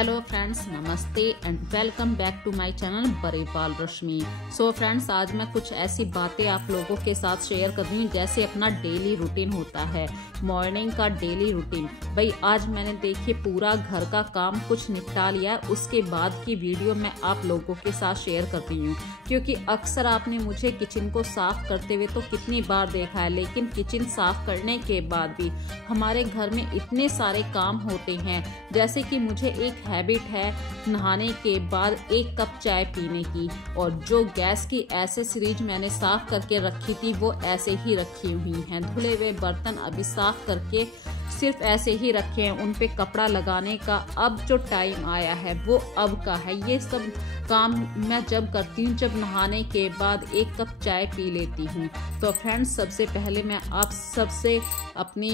Hello friends, नमस्ते and welcome back to my channel Barepal Rashmi. So friends, आज मैं कुछ ऐसी बातें आप लोगों के साथ शेयर कर रही हूँ जैसे अपना डेली रूटीन होता है, मॉर्निंग का डेली रूटीन। भाई आज मैंने देखिए पूरा घर का काम कुछ निपटा लिया, उसके बाद की वीडियो मैं आप लोगों के साथ शेयर कर रही हूँ क्योंकि अक्सर आपने मुझे किचन को साफ करते हुए तो कितनी बार देखा है, लेकिन किचन साफ करने के बाद भी हमारे घर में इतने सारे काम होते हैं। जैसे कि मुझे एक हैबिट है नहाने के बाद 1 कप चाय पीने की, और जो गैस की एसेसरीज मैंने साफ करके रखी थी वो ऐसे ही रखी हुई हैं। धुले हुए बर्तन अभी साफ करके सिर्फ ऐसे ही रखे हैं, उन पे कपड़ा लगाने का अब जो टाइम आया है वो अब का है। ये सब काम मैं जब करती हूँ जब नहाने के बाद 1 कप चाय पी लेती हूँ। तो फ्रेंड्स, सबसे पहले मैं आप सबसे अपनी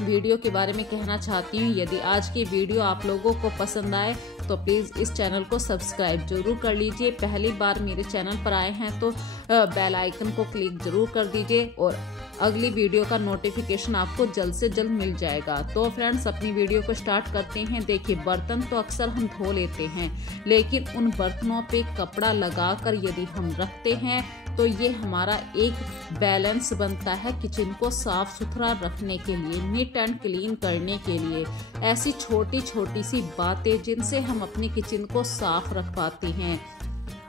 वीडियो के बारे में कहना चाहती हूँ, यदि आज की वीडियो आप लोगों को पसंद आए तो प्लीज़ इस चैनल को सब्सक्राइब जरूर कर लीजिए। पहली बार मेरे चैनल पर आए हैं तो बेल आइकन को क्लिक जरूर कर दीजिए और अगली वीडियो का नोटिफिकेशन आपको जल्द से जल्द मिल जाएगा। तो फ्रेंड्स, अपनी वीडियो को स्टार्ट करते हैं। देखिए, बर्तन तो अक्सर हम धो लेते हैं, लेकिन उन बर्तनों पे कपड़ा लगाकर यदि हम रखते हैं तो ये हमारा एक बैलेंस बनता है किचन को साफ सुथरा रखने के लिए, नीट एंड क्लीन करने के लिए। ऐसी छोटी छोटी सी बातें जिनसे हम अपनी किचन को साफ रख पाते हैं।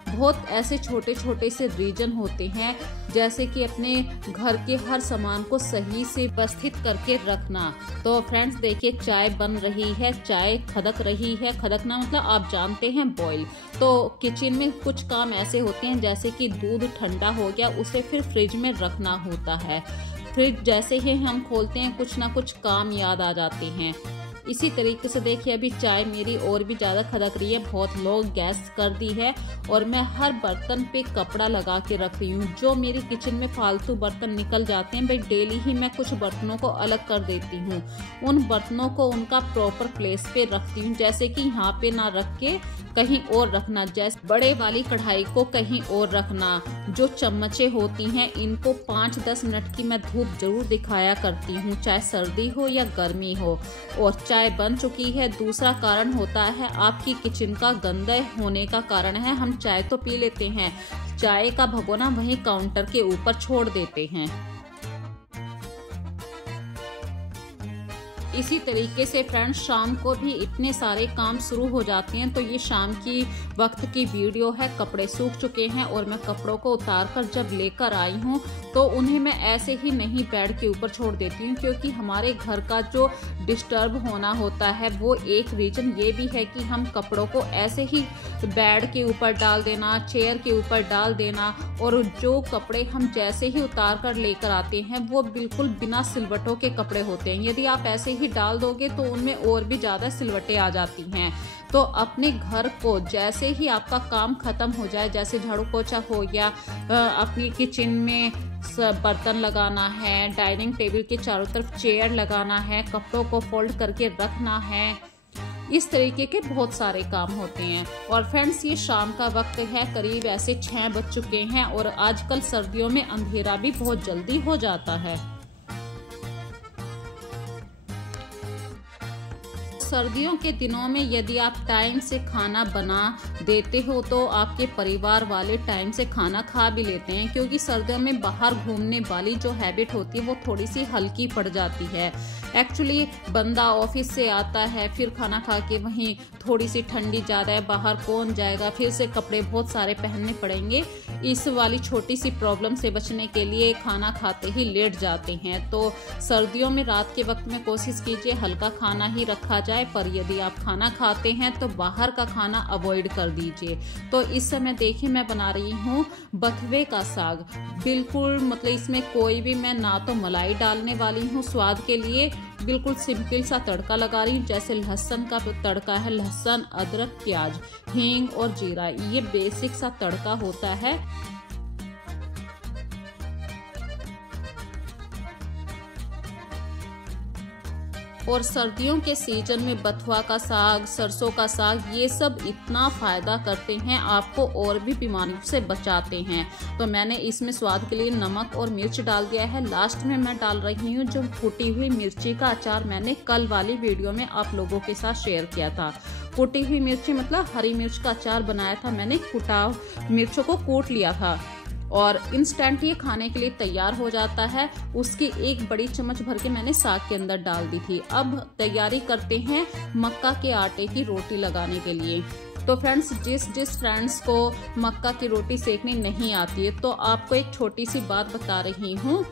बहुत ऐसे छोटे छोटे से रीजन होते हैं, जैसे कि अपने घर के हर सामान को सही से व्यवस्थित करके रखना। तो फ्रेंड्स देखिए, चाय बन रही है, चाय खदक रही है। खदकना मतलब आप जानते हैं बॉईल। तो किचन में कुछ काम ऐसे होते हैं जैसे कि दूध ठंडा हो गया, उसे फिर फ्रिज में रखना होता है। फ्रिज जैसे ही हम खोलते हैं कुछ ना कुछ काम याद आ जाते हैं। इसी तरीके से देखिए, अभी चाय मेरी और भी ज़्यादा खदक रही है, बहुत लो गैस कर दी है और मैं हर बर्तन पे कपड़ा लगा के रख रही हूँ। जो मेरी किचन में फालतू बर्तन निकल जाते हैं, भाई डेली ही मैं कुछ बर्तनों को अलग कर देती हूँ। उन बर्तनों को उनका प्रॉपर प्लेस पे रखती हूँ, जैसे कि यहाँ पे ना रख के कहीं और रखना, जैसे बड़े वाली कढ़ाई को कहीं और रखना। जो चम्मचे होती हैं इनको 5-10 मिनट की मैं धूप जरूर दिखाया करती हूँ, चाहे सर्दी हो या गर्मी हो। और चाय बन चुकी है। दूसरा कारण होता है आपकी किचन का गंदा होने का कारण है, हम चाय तो पी लेते हैं, चाय का भगोना वहीं काउंटर के ऊपर छोड़ देते हैं। इसी तरीके से फ्रेंड्स, शाम को भी इतने सारे काम शुरू हो जाते हैं। तो ये शाम की वक्त की वीडियो है। कपड़े सूख चुके हैं और मैं कपड़ों को उतार कर जब लेकर आई हूँ तो उन्हें मैं ऐसे ही नहीं बेड के ऊपर छोड़ देती हूँ, क्योंकि हमारे घर का जो डिस्टर्ब होना होता है वो एक रीजन ये भी है कि हम कपड़ों को ऐसे ही बेड के ऊपर डाल देना, चेयर के ऊपर डाल देना, और जो कपड़े हम जैसे ही उतार कर लेकर आते हैं वो बिल्कुल बिना सिलवटों के कपड़े होते हैं। यदि आप ऐसे ही डाल दोगे तो उनमें और भी ज़्यादा सिलवटें आ जाती हैं। तो अपने घर को जैसे ही आपका काम खत्म हो जाए, जैसे झाड़ू पोछा हो गया, अपनी किचन में बर्तन लगाना है, डाइनिंग टेबल के चारों तरफ चेयर लगाना है, कपड़ों को फोल्ड करके रखना है, इस तरीके के बहुत सारे काम होते हैं। और फ्रेंड्स, ये शाम का वक्त है, करीब ऐसे 6 बज चुके हैं और आजकल सर्दियों में अंधेरा भी बहुत जल्दी हो जाता है। सर्दियों के दिनों में यदि आप टाइम से खाना बना देते हो तो आपके परिवार वाले टाइम से खाना खा भी लेते हैं, क्योंकि सर्दियों में बाहर घूमने वाली जो हैबिट होती है वो थोड़ी सी हल्की पड़ जाती है। एक्चुअली बंदा ऑफिस से आता है, फिर खाना खा के वहीं थोड़ी सी ठंडी ज़्यादा है, बाहर कौन जाएगा, फिर से कपड़े बहुत सारे पहनने पड़ेंगे। इस वाली छोटी सी प्रॉब्लम से बचने के लिए खाना खाते ही लेट जाते हैं। तो सर्दियों में रात के वक्त में कोशिश कीजिए हल्का खाना ही रखा जाए, पर यदि आप खाना खाते हैं तो बाहर का खाना अवॉइड कर दीजिए। तो इस समय देखिए, मैं बना रही हूँ बथुए का साग। बिल्कुल मतलब इसमें कोई भी मैं ना तो मलाई डालने वाली हूँ स्वाद के लिए, बिल्कुल सिंपल सा तड़का लगा रही हूँ। जैसे लहसुन का तड़का है, लहसुन, अदरक, प्याज, हींग और जीरा, ये बेसिक सा तड़का होता है। और सर्दियों के सीजन में बथुआ का साग, सरसों का साग, ये सब इतना फ़ायदा करते हैं, आपको और भी बीमारियों से बचाते हैं। तो मैंने इसमें स्वाद के लिए नमक और मिर्च डाल दिया है। लास्ट में मैं डाल रही हूँ जो फूटी हुई मिर्ची का अचार, मैंने कल वाली वीडियो में आप लोगों के साथ शेयर किया था। कुटी हुई मिर्ची मतलब हरी मिर्च का अचार बनाया था मैंने, कुटा मिर्चों को कूट लिया था और इंस्टेंट ये खाने के लिए तैयार हो जाता है। उसकी 1 बड़ी चम्मच भर के मैंने साग के अंदर डाल दी थी। अब तैयारी करते हैं मक्का के आटे की रोटी लगाने के लिए। तो फ्रेंड्स, जिस फ्रेंड्स को मक्का की रोटी सेकनी नहीं आती है तो आपको एक छोटी सी बात बता रही हूँ।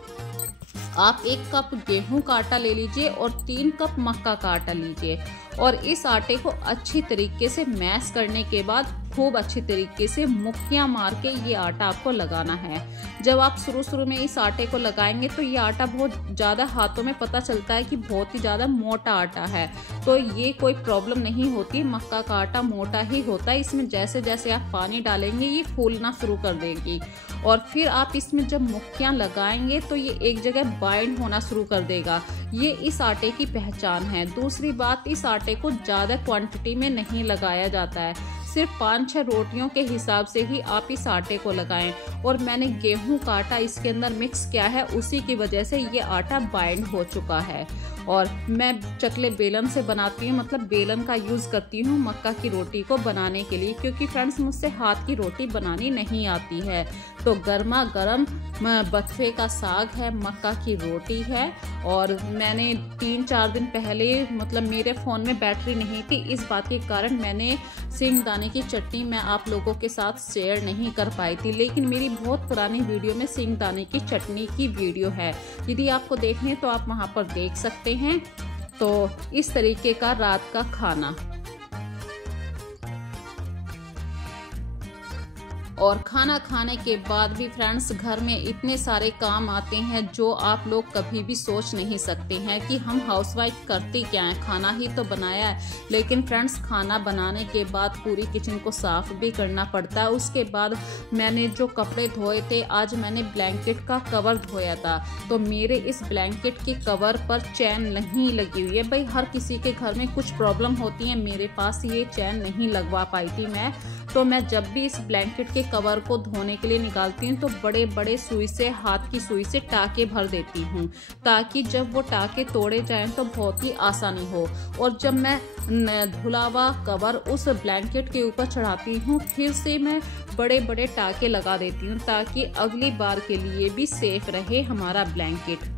आप 1 कप गेहूं का आटा ले लीजिए और 3 कप मक्का का आटा लीजिए और इस आटे को अच्छी तरीके से मैश करने के बाद खूब अच्छी तरीके से मुक्कियां मार के ये आटा आपको लगाना है। जब आप शुरू में इस आटे को लगाएंगे तो ये आटा बहुत ज़्यादा हाथों में पता चलता है कि बहुत ही ज़्यादा मोटा आटा है, तो ये कोई प्रॉब्लम नहीं होती। मक्का का आटा मोटा ही होता है। इसमें जैसे जैसे आप पानी डालेंगे ये फूलना शुरू कर देगी और फिर आप इसमें जब मुक्कियां लगाएंगे तो ये एक जगह बाइंड होना शुरू कर देगा। ये इस आटे की पहचान है। दूसरी बात, इस आटे को ज़्यादा क्वांटिटी में नहीं लगाया जाता है, सिर्फ 5-6 रोटियों के हिसाब से ही आप इस आटे को लगाएं। और मैंने गेहूं का आटा इसके अंदर मिक्स किया है, उसी की वजह से ये आटा बाइंड हो चुका है। और मैं चकले बेलन से बनाती हूँ, मतलब बेलन का यूज़ करती हूँ मक्का की रोटी को बनाने के लिए, क्योंकि फ्रेंड्स मुझसे हाथ की रोटी बनानी नहीं आती है। तो गर्मा गर्म बथुए का साग है, मक्का की रोटी है और मैंने 3-4 दिन पहले, मतलब मेरे फ़ोन में बैटरी नहीं थी, इस बात के कारण मैंने सिंगदाने की चटनी मैं आप लोगों के साथ शेयर नहीं कर पाई थी, लेकिन मेरी बहुत पुरानी वीडियो में सिंगदाने की चटनी की वीडियो है। यदि आपको देखनी है तो आप वहां पर देख सकते हैं। तो इस तरीके का रात का खाना। और खाना खाने के बाद भी फ्रेंड्स घर में इतने सारे काम आते हैं जो आप लोग कभी भी सोच नहीं सकते हैं कि हम हाउसवाइफ करते क्या हैं, खाना ही तो बनाया है। लेकिन फ्रेंड्स खाना बनाने के बाद पूरी किचन को साफ भी करना पड़ता है। उसके बाद मैंने जो कपड़े धोए थे, आज मैंने ब्लैंकेट का कवर धोया था, तो मेरे इस ब्लैंकेट के कवर पर चैन नहीं लगी हुई है। भाई हर किसी के घर में कुछ प्रॉब्लम होती है, मेरे पास ये चैन नहीं लगवा पाई थी मैं। तो मैं जब भी इस ब्लैंकेट के कवर को धोने के लिए निकालती हूँ तो बड़े बड़े सुई से, हाथ की सुई से टाके भर देती हूँ, ताकि जब वो टाके तोड़े जाएं तो बहुत ही आसानी हो। और जब मैं धुला हुआ कवर उस ब्लैंकेट के ऊपर चढ़ाती हूँ, फिर से मैं बड़े बड़े टाके लगा देती हूँ, ताकि अगली बार के लिए भी सेफ रहे हमारा ब्लैंकेट।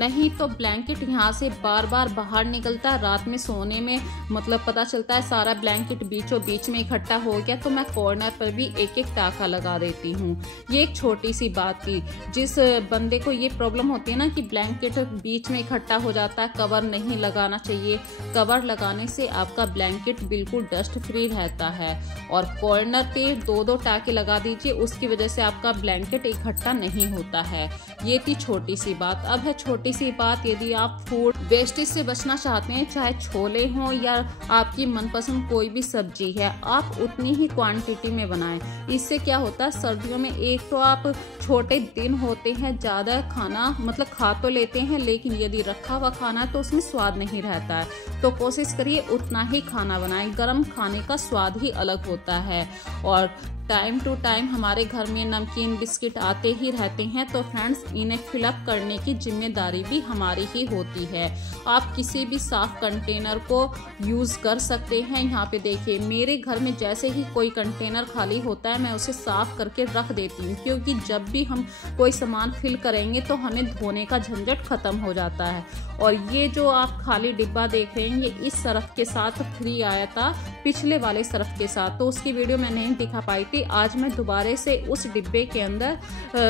नहीं तो ब्लैंकेट यहाँ से बार बार बाहर निकलता है, रात में सोने में मतलब पता चलता है सारा ब्लैंकेट बीचों बीच में इकट्ठा हो गया, तो मैं कॉर्नर पर भी एक एक टाका लगा देती हूँ। ये एक छोटी सी बात थी। जिस बंदे को ये प्रॉब्लम होती है ना कि ब्लैंकेट बीच में इकट्ठा हो जाता है, कवर नहीं लगाना चाहिए। कवर लगाने से आपका ब्लैंकेट बिल्कुल डस्ट फ्री रहता है। और कॉर्नर पे 2-2 टाके लगा दीजिए, उसकी वजह से आपका ब्लैंकेट इकट्ठा नहीं होता है। ये थी छोटी सी बात। अब है छोटी सी बात, यदि आप फूड वेस्टेज से बचना चाहते हैं, चाहे छोले हों या आपकी मनपसंद कोई भी सब्जी है, आप उतनी ही क्वांटिटी में बनाएं। इससे क्या होता है, सर्दियों में एक तो आप छोटे दिन होते हैं, ज़्यादा खाना मतलब खा तो लेते हैं, लेकिन यदि रखा हुआ खाना है तो उसमें स्वाद नहीं रहता है। तो कोशिश करिए उतना ही खाना बनाएं। गर्म खाने का स्वाद ही अलग होता है। और टाइम टू टाइम हमारे घर में नमकीन बिस्किट आते ही रहते हैं, तो फ्रेंड्स इन्हें फिलअप करने की जिम्मेदारी भी हमारी ही होती है। आप किसी भी साफ कंटेनर को यूज़ कर सकते हैं। यहाँ पे देखिए, मेरे घर में जैसे ही कोई कंटेनर खाली होता है मैं उसे साफ करके रख देती हूँ, क्योंकि जब भी हम कोई सामान फिल करेंगे तो हमें धोने का झंझट खत्म हो जाता है। और ये जो आप खाली डिब्बा देख रहे हैं, ये इस सरफ के साथ फ्री आया था, पिछले वाले सरफ के साथ, तो उसकी वीडियो मैं नहीं दिखा पाई थी। आज मैं दोबारा से उस डिब्बे के अंदर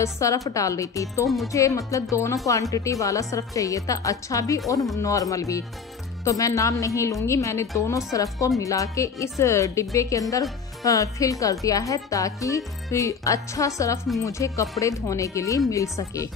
सरफ डाल रही थी, तो मुझे मतलब दोनों क्वांटिटी वाला सरफ चाहिए था, अच्छा भी और नॉर्मल भी। तो मैं नाम नहीं लूँगी, मैंने दोनों सरफ को मिला के इस डिब्बे के अंदर फिल कर दिया है, ताकि अच्छा सरफ मुझे कपड़े धोने के लिए मिल सके।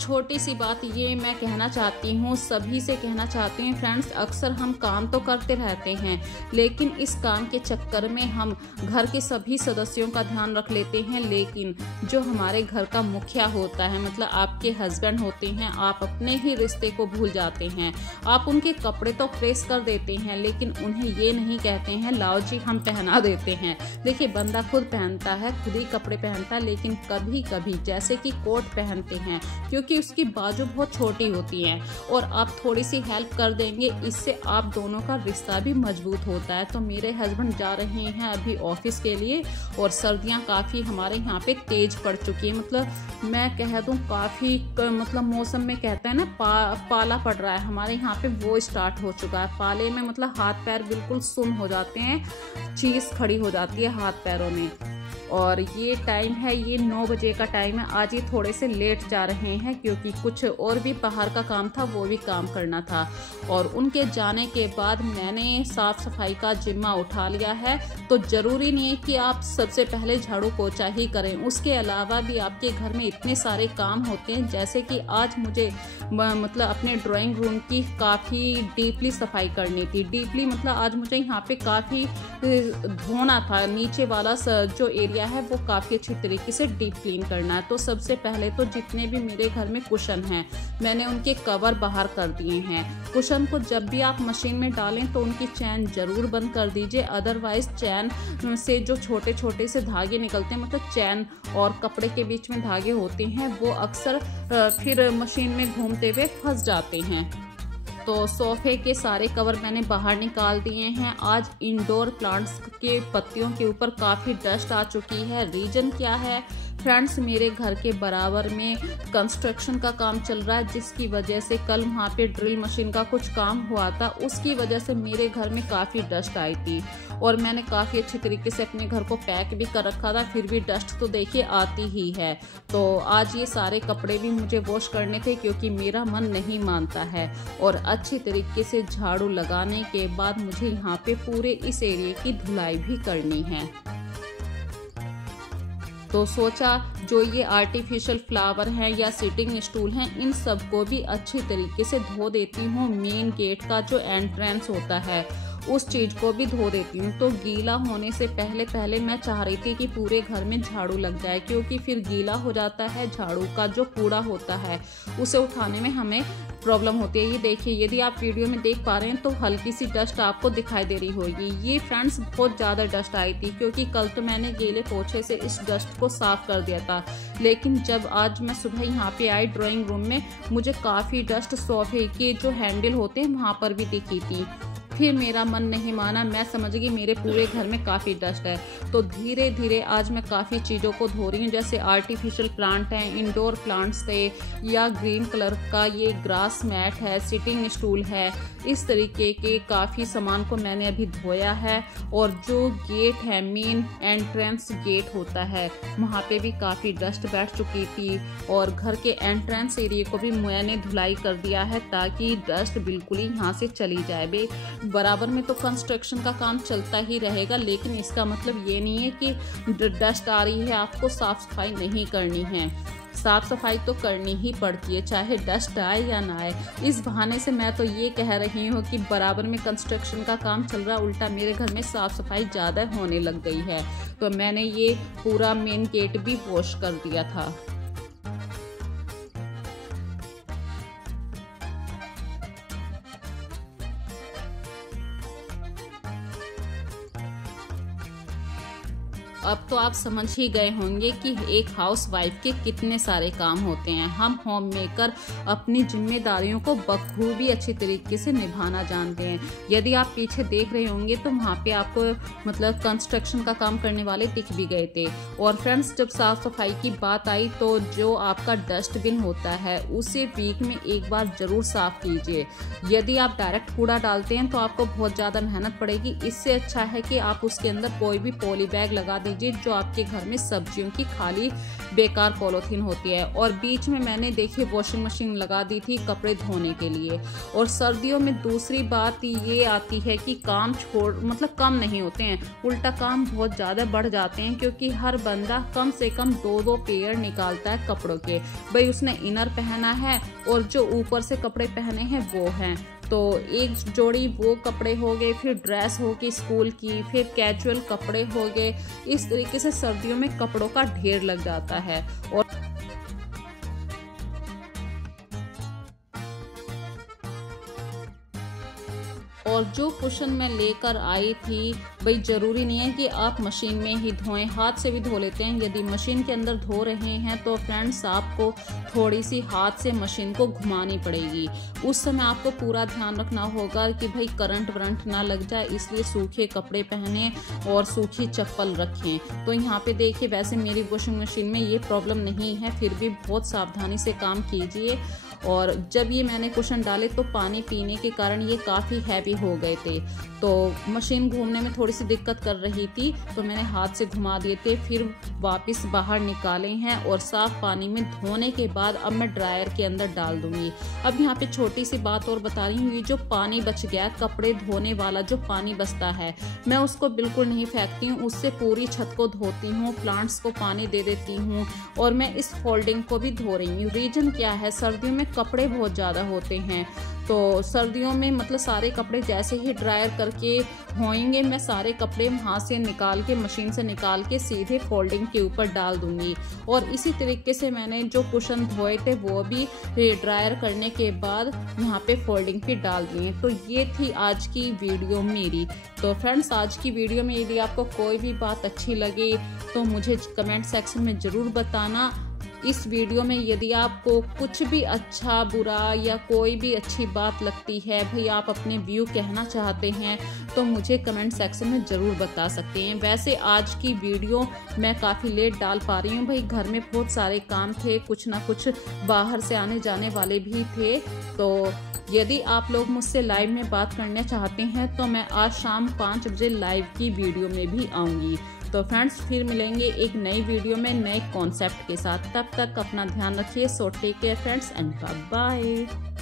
छोटी सी बात ये मैं कहना चाहती हूँ, सभी से कहना चाहती हूँ फ्रेंड्स, अक्सर हम काम तो करते रहते हैं, लेकिन इस काम के चक्कर में हम घर के सभी सदस्यों का ध्यान रख लेते हैं, लेकिन जो हमारे घर का मुखिया होता है, मतलब आपके हस्बैंड होते हैं, आप अपने ही रिश्ते को भूल जाते हैं। आप उनके कपड़े तो प्रेस कर देते हैं, लेकिन उन्हें ये नहीं कहते हैं लाओ जी हम पहना देते हैं। देखिए, बंदा खुद पहनता है, खुद ही कपड़े पहनता है, लेकिन कभी कभी जैसे कि कोट पहनते हैं, क्योंकि क्योंकि उसकी बाजू बहुत छोटी होती हैं और आप थोड़ी सी हेल्प कर देंगे, इससे आप दोनों का रिश्ता भी मजबूत होता है। तो मेरे हस्बैंड जा रहे हैं अभी ऑफिस के लिए और सर्दियाँ काफ़ी हमारे यहाँ पे तेज़ पड़ चुकी है। मतलब मैं कह दूँ काफ़ी मतलब मौसम में कहते हैं ना पाला पड़ रहा है, हमारे यहाँ पे वो स्टार्ट हो चुका है। पाले में मतलब हाथ पैर बिल्कुल सुन्न हो जाते हैं, चीज़ खड़ी हो जाती है हाथ पैरों में। और ये टाइम है, ये 9 बजे का टाइम है। आज ये थोड़े से लेट जा रहे हैं क्योंकि कुछ और भी बाहर का काम था, वो भी काम करना था। और उनके जाने के बाद मैंने साफ़ सफाई का जिम्मा उठा लिया है। तो ज़रूरी नहीं है कि आप सबसे पहले झाड़ू पोछा ही करें, उसके अलावा भी आपके घर में इतने सारे काम होते हैं। जैसे कि आज मुझे मतलब अपने ड्राइंग रूम की काफ़ी डीपली सफाई करनी थी। डीपली मतलब आज मुझे यहाँ पे काफ़ी धोना था, नीचे वाला जो एरिया है वो काफ़ी अच्छी तरीके से डीप क्लीन करना है। तो सबसे पहले तो जितने भी मेरे घर में कुशन हैं मैंने उनके कवर बाहर कर दिए हैं। कुशन को जब भी आप मशीन में डालें तो उनकी चैन ज़रूर बंद कर दीजिए, अदरवाइज़ चैन से जो छोटे छोटे से धागे निकलते हैं, मतलब चैन और कपड़े के बीच में धागे होते हैं, वो अक्सर फिर मशीन में घूमते हुए फंस जाते हैं। तो सोफे के सारे कवर मैंने बाहर निकाल दिए हैं। आज इंडोर प्लांट्स के पत्तियों के ऊपर काफ़ी डस्ट आ चुकी है। रीज़न क्या है फ्रेंड्स, मेरे घर के बराबर में कंस्ट्रक्शन का काम चल रहा है, जिसकी वजह से कल वहाँ पे ड्रिल मशीन का कुछ काम हुआ था, उसकी वजह से मेरे घर में काफ़ी डस्ट आई थी। और मैंने काफ़ी अच्छी तरीके से अपने घर को पैक भी कर रखा था, फिर भी डस्ट तो देखिए आती ही है। तो आज ये सारे कपड़े भी मुझे वॉश करने थे क्योंकि मेरा मन नहीं मानता है। और अच्छी तरीके से झाड़ू लगाने के बाद मुझे यहाँ पे पूरे इस एरिया की धुलाई भी करनी है। तो सोचा जो ये आर्टिफिशियल फ्लावर हैं या सिटिंग स्टूल हैं, इन सबको भी अच्छी तरीके से धो देती हूँ। मेन गेट का जो एंट्रेंस होता है उस चीज़ को भी धो देती हूँ। तो गीला होने से पहले मैं चाह रही थी कि पूरे घर में झाड़ू लग जाए, क्योंकि फिर गीला हो जाता है, झाड़ू का जो कूड़ा होता है उसे उठाने में हमें प्रॉब्लम होती है। ये देखिए, यदि आप वीडियो में देख पा रहे हैं तो हल्की सी डस्ट आपको दिखाई दे रही होगी। ये फ्रेंड्स बहुत ज़्यादा डस्ट आई थी क्योंकि कल तो मैंने गीले पोछे से इस डस्ट को साफ कर दिया था, लेकिन जब आज मैं सुबह यहाँ पे आई ड्राइंग रूम में, मुझे काफ़ी डस्ट सोफे के जो हैंडल होते हैं वहाँ पर भी दिखी थी। फिर मेरा मन नहीं माना, मैं समझ गई मेरे पूरे घर में काफ़ी डस्ट है। तो धीरे धीरे आज मैं काफ़ी चीज़ों को धो रही हूँ, जैसे आर्टिफिशियल प्लांट हैं, इंडोर प्लांट्स थे, या ग्रीन कलर का ये ग्रास मैट है, सिटिंग स्टूल है। इस तरीके के काफ़ी सामान को मैंने अभी धोया है। और जो गेट है, मेन एंट्रेंस गेट होता है, वहाँ पे भी काफ़ी डस्ट बैठ चुकी थी। और घर के एंट्रेंस एरिया को भी मैंने धुलाई कर दिया है ताकि डस्ट बिल्कुल ही यहाँ से चली जाए। बराबर में तो कंस्ट्रक्शन का काम चलता ही रहेगा, लेकिन इसका मतलब ये नहीं है कि डस्ट आ रही है आपको साफ सफाई नहीं करनी है। साफ सफाई तो करनी ही पड़ती है, चाहे डस्ट आए या ना आए। इस बहाने से मैं तो ये कह रही हूँ कि बराबर में कंस्ट्रक्शन का काम चल रहा, उल्टा मेरे घर में साफ सफाई ज़्यादा होने लग गई है। तो मैंने ये पूरा मेन गेट भी वॉश कर दिया था। अब तो आप समझ ही गए होंगे कि एक हाउस वाइफ के कितने सारे काम होते हैं। हम होम मेकर अपनी जिम्मेदारियों को बखूबी अच्छी तरीके से निभाना जानते हैं। यदि आप पीछे देख रहे होंगे तो वहाँ पे आपको मतलब कंस्ट्रक्शन का काम करने वाले दिख भी गए थे। और फ्रेंड्स, जब साफ सफाई की बात आई तो जो आपका डस्टबिन होता है उसे वीक में एक बार ज़रूर साफ कीजिए। यदि आप डायरेक्ट कूड़ा डालते हैं तो आपको बहुत ज़्यादा मेहनत पड़ेगी। इससे अच्छा है कि आप उसके अंदर कोई भी पॉली बैग लगा दीजिए जो आपके घर में सब्जियों की खाली बेकार पॉलीथीन होती है। और बीच में मैंने देखिए वॉशिंग मशीन लगा दी थी कपड़े धोने के लिए। और सर्दियों में दूसरी बात ये आती है कि काम मतलब कम नहीं होते हैं, उल्टा काम बहुत ज़्यादा बढ़ जाते हैं, क्योंकि हर बंदा कम से कम 2-2 पेयर निकालता है कपड़ों के। भाई उसने इनर पहना है और जो ऊपर से कपड़े पहने हैं वो हैं, तो एक जोड़ी वो कपड़े हो गए, फिर ड्रेस होगी स्कूल की, फिर कैजुअल कपड़े हो गए। इस तरीके से सर्दियों में कपड़ों का ढेर लग जाता है। और और जो कुशन मैं लेकर आई थी, भाई ज़रूरी नहीं है कि आप मशीन में ही धोएं, हाथ से भी धो लेते हैं। यदि मशीन के अंदर धो रहे हैं तो फ्रेंड्स आपको थोड़ी सी हाथ से मशीन को घुमानी पड़ेगी। उस समय आपको पूरा ध्यान रखना होगा कि भाई करंट वरंट ना लग जाए, इसलिए सूखे कपड़े पहने और सूखी चप्पल रखें। तो यहाँ पे देखिए, वैसे मेरी वॉशिंग मशीन में ये प्रॉब्लम नहीं है, फिर भी बहुत सावधानी से काम कीजिए। और जब ये मैंने कुशन डाले तो पानी पीने के कारण ये काफ़ी हैवी हो गए थे, तो मशीन घूमने में थोड़ी सी दिक्कत कर रही थी, तो मैंने हाथ से घुमा दिए थे, फिर वापस बाहर निकाले हैं और साफ़ पानी में धोने के बाद अब मैं ड्रायर के अंदर डाल दूंगी। अब यहाँ पे छोटी सी बात और बता रही हूँ, ये जो पानी बच गया, कपड़े धोने वाला जो पानी बचता है, मैं उसको बिल्कुल नहीं फेंकती हूँ, उससे पूरी छत को धोती हूँ, प्लांट्स को पानी दे देती हूँ और मैं इस फोल्डिंग को भी धो रही हूँ। रीज़न क्या है, सर्दियों में कपड़े बहुत ज़्यादा होते हैं, तो सर्दियों में मतलब सारे कपड़े जैसे ही ड्रायर करके होएंगे, मैं सारे कपड़े वहाँ से निकाल के, मशीन से निकाल के सीधे फोल्डिंग के ऊपर डाल दूंगी। और इसी तरीके से मैंने जो कुशन धोए थे वो भी ड्रायर करने के बाद यहाँ पे फोल्डिंग पे डाल दिए। तो ये थी आज की वीडियो मेरी। तो फ्रेंड्स, आज की वीडियो में यदि आपको कोई भी बात अच्छी लगे तो मुझे कमेंट सेक्शन में ज़रूर बताना। इस वीडियो में यदि आपको कुछ भी अच्छा बुरा या कोई भी अच्छी बात लगती है, भाई आप अपने व्यू कहना चाहते हैं, तो मुझे कमेंट सेक्शन में ज़रूर बता सकते हैं। वैसे आज की वीडियो मैं काफ़ी लेट डाल पा रही हूँ, भाई घर में बहुत सारे काम थे, कुछ ना कुछ बाहर से आने जाने वाले भी थे। तो यदि आप लोग मुझसे लाइव में बात करना चाहते हैं तो मैं आज शाम 5 बजे लाइव की वीडियो में भी आऊँगी। तो फ्रेंड्स, फिर मिलेंगे एक नई वीडियो में नए कॉन्सेप्ट के साथ। तब तक अपना ध्यान रखिए। So take care friends and bye bye.